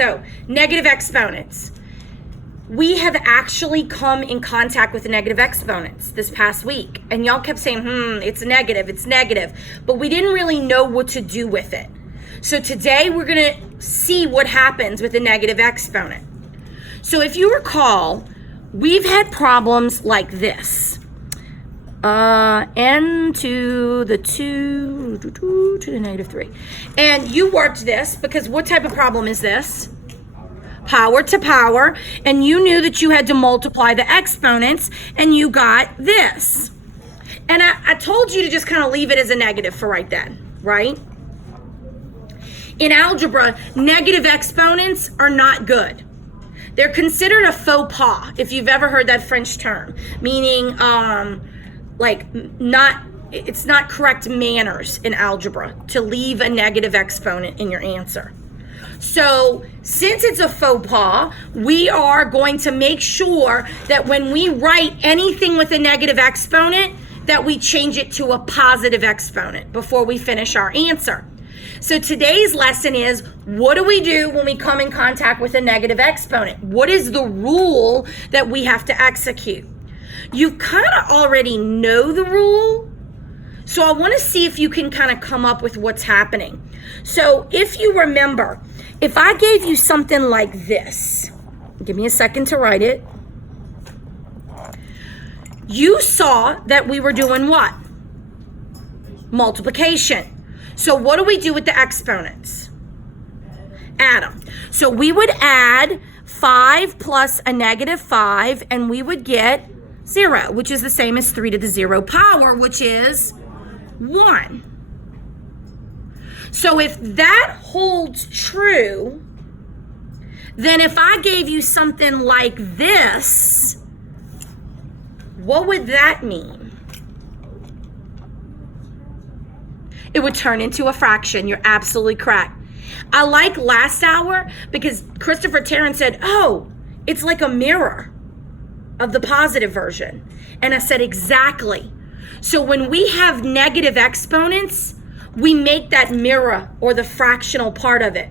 So negative exponents. We have actually come in contact with the negative exponents this past week. And y'all kept saying, it's negative. But we didn't really know what to do with it. So today we're going to see what happens with a negative exponent. So if you recall, we've had problems like this. N to the 2 to the negative 3. And you worked this because what type of problem is this? Power to power, and you knew that you had to multiply the exponents, and you got this. And I told you to just kind of leave it as a negative for right then, right? In algebra, negative exponents are not good. They're considered a faux pas, if you've ever heard that French term, meaning it's not correct manners in algebra to leave a negative exponent in your answer. So since it's a faux pas, we are going to make sure that when we write anything with a negative exponent, that we change it to a positive exponent before we finish our answer. So today's lesson is, what do we do when we come in contact with a negative exponent? What is the rule that we have to execute? You kind of already know the rule, so I want to see if you can kind of come up with what's happening. So if you remember, if I gave you something like this, give me a second to write it. You saw that we were doing what? Multiplication. So what do we do with the exponents? Add them. So we would add 5 plus a negative 5, and we would get 0, which is the same as 3 to the 0 power, which is 1. So if that holds true, then if I gave you something like this, what would that mean? It would turn into a fraction. You're absolutely correct. I like last hour because Christopher Tarrant said, oh, it's like a mirror of the positive version. And I said, exactly. So when we have negative exponents, we make that mirror or the fractional part of it.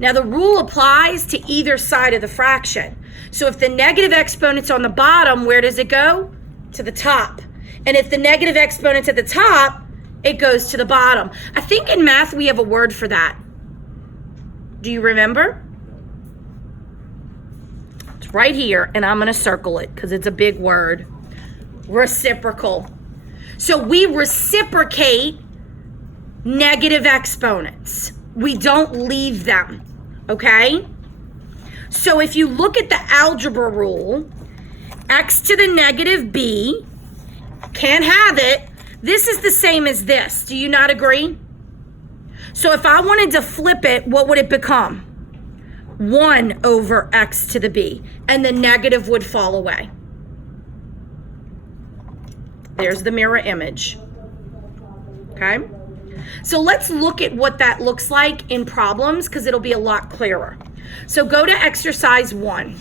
Now the rule applies to either side of the fraction. So if the negative exponent's on the bottom, where does it go? To the top. And if the negative exponent's at the top, it goes to the bottom. I think in math we have a word for that. Do you remember? It's right here, and I'm going to circle it because it's a big word. Reciprocal. So we reciprocate negative exponents. We don't leave them, okay? So if you look at the algebra rule, x to the negative b, can't have it. This is the same as this. Do you not agree? So if I wanted to flip it, what would it become? 1 over x to the b, and the negative would fall away. There's the mirror image, okay? So let's look at what that looks like in problems because it'll be a lot clearer. So go to exercise 1.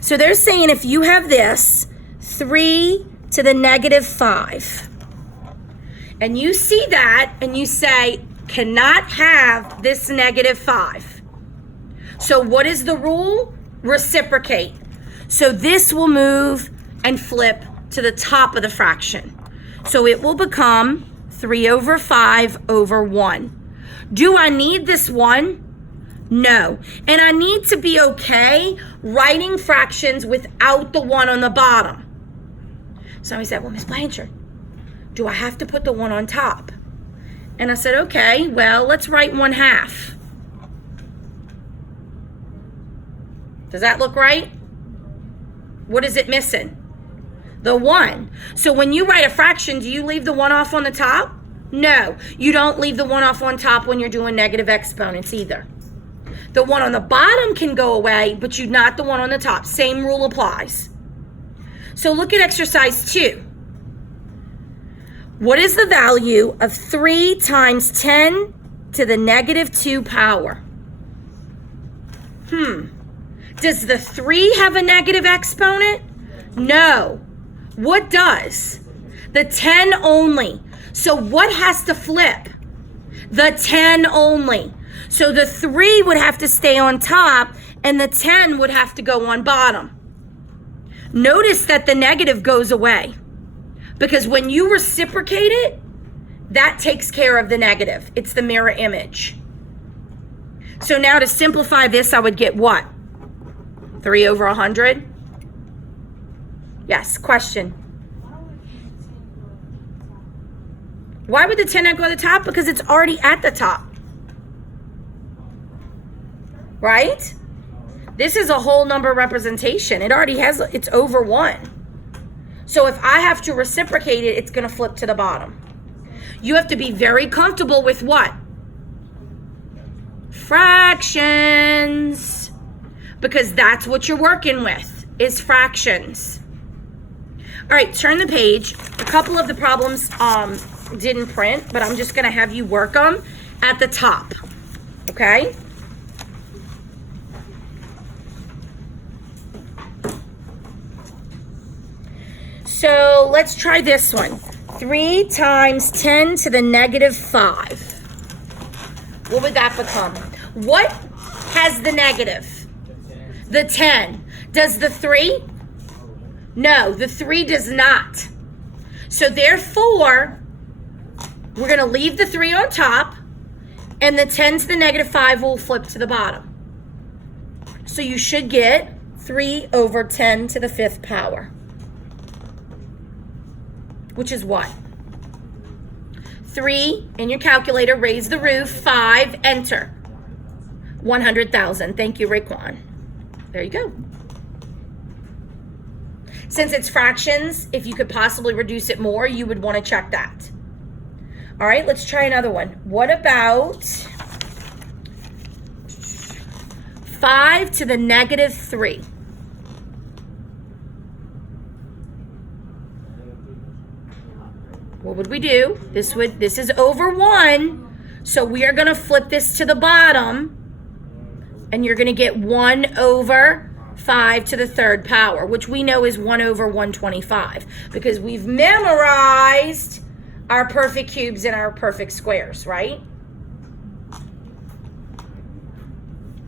So they're saying if you have this, 3 to the negative 5, and you see that and you say, cannot have this negative 5. So what is the rule? Reciprocate. So this will move and flip to the top of the fraction. So it will become 3 over 5 over 1. Do I need this 1? No. And I need to be okay writing fractions without the 1 on the bottom. Somebody said, well, Miss Blanchard, do I have to put the 1 on top? And I said, okay, well, let's write 1/2. Does that look right? What is it missing? The 1. So when you write a fraction, do you leave the 1 off on the top? No, you don't leave the 1 off on top when you're doing negative exponents either. The 1 on the bottom can go away, but you not the 1 on the top. Same rule applies. So look at exercise 2. What is the value of 3 times 10 to the negative 2 power? Does the 3 have a negative exponent? No. What does? The 10 only. So what has to flip? The 10 only. So the 3 would have to stay on top and the 10 would have to go on bottom. Notice that the negative goes away because when you reciprocate it, that takes care of the negative. It's the mirror image. So now to simplify this, I would get what? 3 over 100? Yes, question. Why would the 10 not go at the top? Because it's already at the top. Right? This is a whole number representation. It already has, it's over 1. So if I have to reciprocate it, it's going to flip to the bottom. You have to be very comfortable with what? Fractions. Because that's what you're working with, is fractions. All right, turn the page. A couple of the problems didn't print, but I'm just going to have you work them at the top. Okay? So let's try this one. 3 times 10 to the negative 5. What would that become? What has the negative? The 10. Does the 3? No, the 3 does not. So therefore, we're going to leave the 3 on top, and the 10 to the negative 5 will flip to the bottom. So you should get 3 over 10 to the 5th power. Which is what? 3 in your calculator, raise the roof, 5, enter. 100,000. Thank you, Raekwon. There you go. Since it's fractions, if you could possibly reduce it more, you would want to check that. All right, let's try another one. What about 5 to the negative 3? What would we do? This is over 1, so we are going to flip this to the bottom, and you're going to get 1 over 5 to the 3rd power, which we know is 1 over 125, because we've memorized our perfect cubes and our perfect squares, right?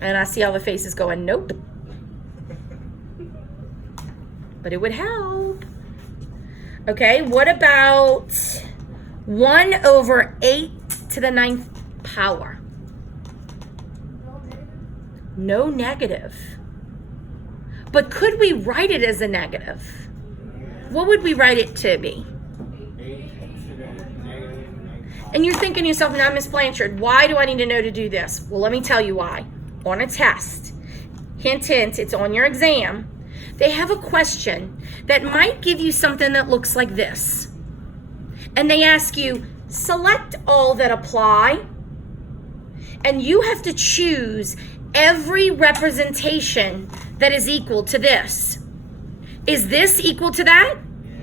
And I see all the faces going, nope. But it would help. Okay, what about 1 over 8 to the 9th power? No negative. But could we write it as a negative? What would we write it to be? And you're thinking to yourself, now, Miss Blanchard, why do I need to know to do this? Well, let me tell you why. On a test, hint, hint, it's on your exam, they have a question that might give you something that looks like this. And they ask you, select all that apply, and you have to choose every representation that is equal to this. Is this equal to that?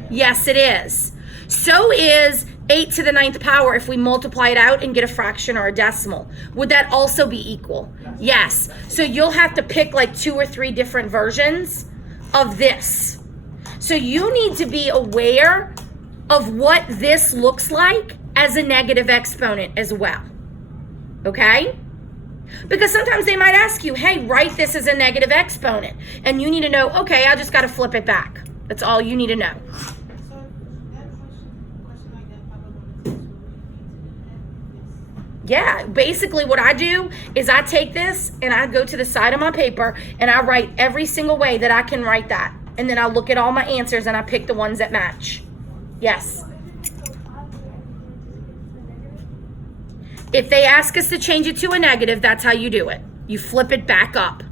Yes, it is. So is 8 to the 9th power if we multiply it out and get a fraction or a decimal. Would that also be equal? Yes. So you'll have to pick like 2 or 3 different versions of this. So you need to be aware of what this looks like as a negative exponent as well. Okay? Because sometimes they might ask you, hey, write this as a negative exponent. And you need to know, okay, I just got to flip it back. That's all you need to know. Yeah, basically what I do is I take this and I go to the side of my paper and I write every single way that I can write that. And then I look at all my answers and I pick the ones that match. Yes. If they ask us to change it to a negative, that's how you do it. You flip it back up.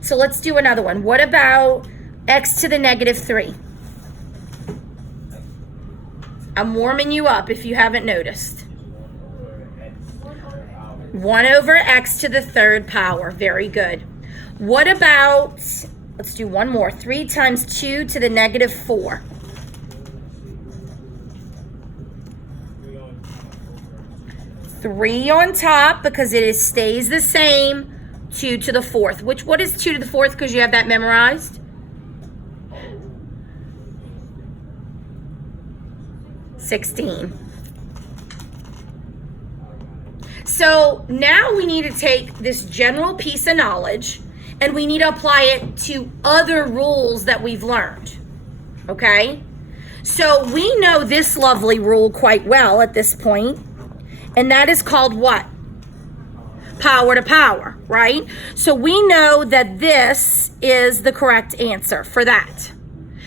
So let's do another one. What about x to the negative 3? I'm warming you up if you haven't noticed. 1 over x to the 3rd power. Very good. What about, let's do one more. 3 times 2 to the negative 4. Three on top because it stays the same. 2 to the 4th. What is 2 to the 4th because you have that memorized? 16. So now we need to take this general piece of knowledge and we need to apply it to other rules that we've learned, okay? So we know this lovely rule quite well at this point, and that is called what? Power to power, right? So we know that this is the correct answer for that,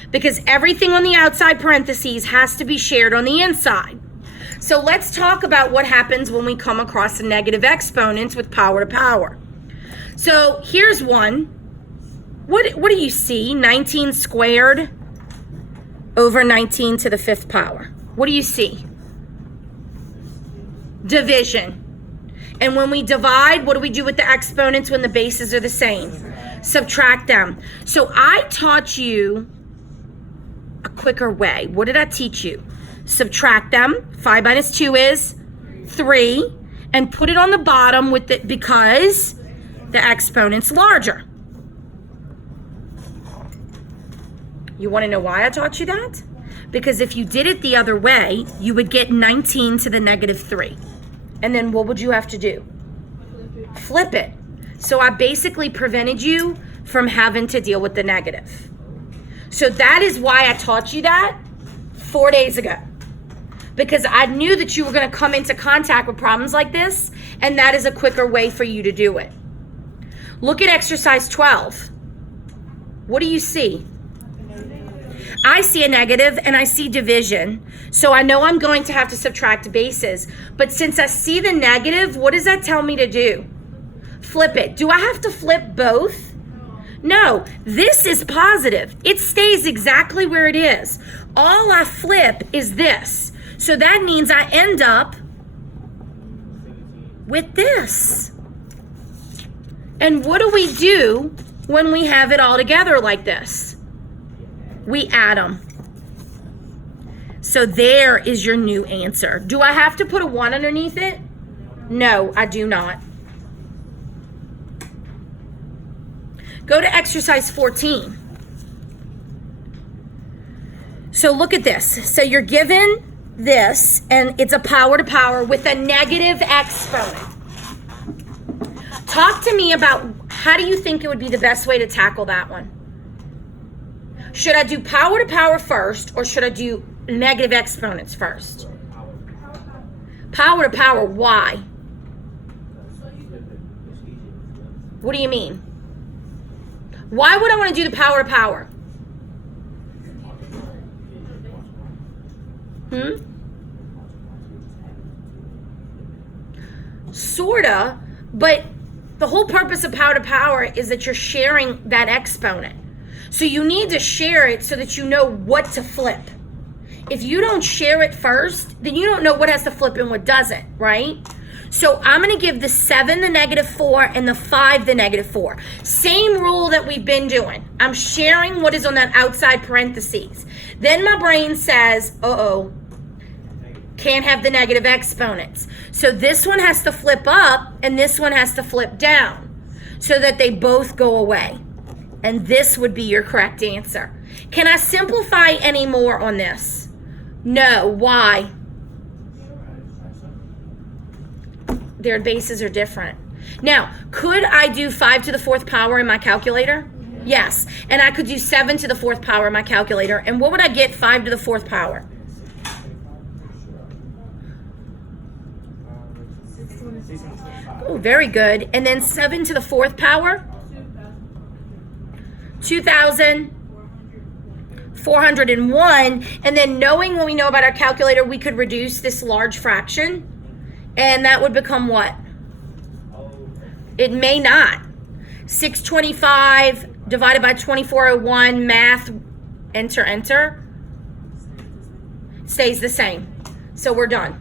because everything on the outside parentheses has to be shared on the inside. So let's talk about what happens when we come across a negative exponent with power to power. So here's one. What do you see? 19 squared over 19 to the 5th power. What do you see? Division. And when we divide, what do we do with the exponents when the bases are the same? Subtract them. So I taught you a quicker way. What did I teach you? Subtract them. 5 minus 2 is 3. And put it on the bottom with it because the exponent's larger. You want to know why I taught you that? Because if you did it the other way, you would get 19 to the negative 3. And then what would you have to do? Flip it. So I basically prevented you from having to deal with the negative. So that is why I taught you that 4 days ago. Because I knew that you were going to come into contact with problems like this, and that is a quicker way for you to do it. Look at exercise 12. What do you see? I see a negative and I see division. So I know I'm going to have to subtract bases. But since I see the negative, what does that tell me to do? Flip it. Do I have to flip both? No, this is positive. It stays exactly where it is. All I flip is this. So that means I end up with this. And what do we do when we have it all together like this? We add them. So there is your new answer. Do I have to put a 1 underneath it? No, I do not. Go to exercise 14. So look at this. So you're given this, and it's a power to power with a negative exponent. Talk to me about how do you think it would be the best way to tackle that one? Should I do power to power first, or should I do negative exponents first? Power to power, why? What do you mean? Why would I want to do the power to power? Sorta, but the whole purpose of power to power is that you're sharing that exponent. So you need to share it so that you know what to flip. If you don't share it first, then you don't know what has to flip and what doesn't, right? So I'm going to give the 7 the negative 4 and the 5 the negative 4. Same rule that we've been doing. I'm sharing what is on that outside parentheses. Then my brain says, uh-oh, can't have the negative exponents. So this one has to flip up and this one has to flip down so that they both go away. And this would be your correct answer. Can I simplify any more on this? No. Why? Their bases are different. Now, could I do 5 to the 4th power in my calculator? Yes. And I could do 7 to the 4th power in my calculator. And what would I get 5 to the 4th power? Oh, very good. And then 7 to the 4th power? 2,401. And then knowing what we know about our calculator, we could reduce this large fraction. And that would become what? It may not. 625 divided by 2401, math, enter, enter. Stays the same. So we're done.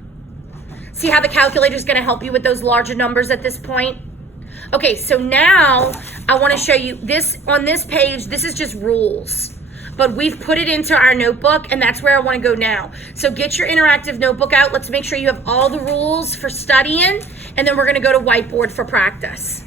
See how the calculator is going to help you with those larger numbers at this point? Okay, so now I want to show you this on this page. This is just rules, but we've put it into our notebook, and that's where I want to go now. So get your interactive notebook out. Let's make sure you have all the rules for studying, and then we're going to go to whiteboard for practice.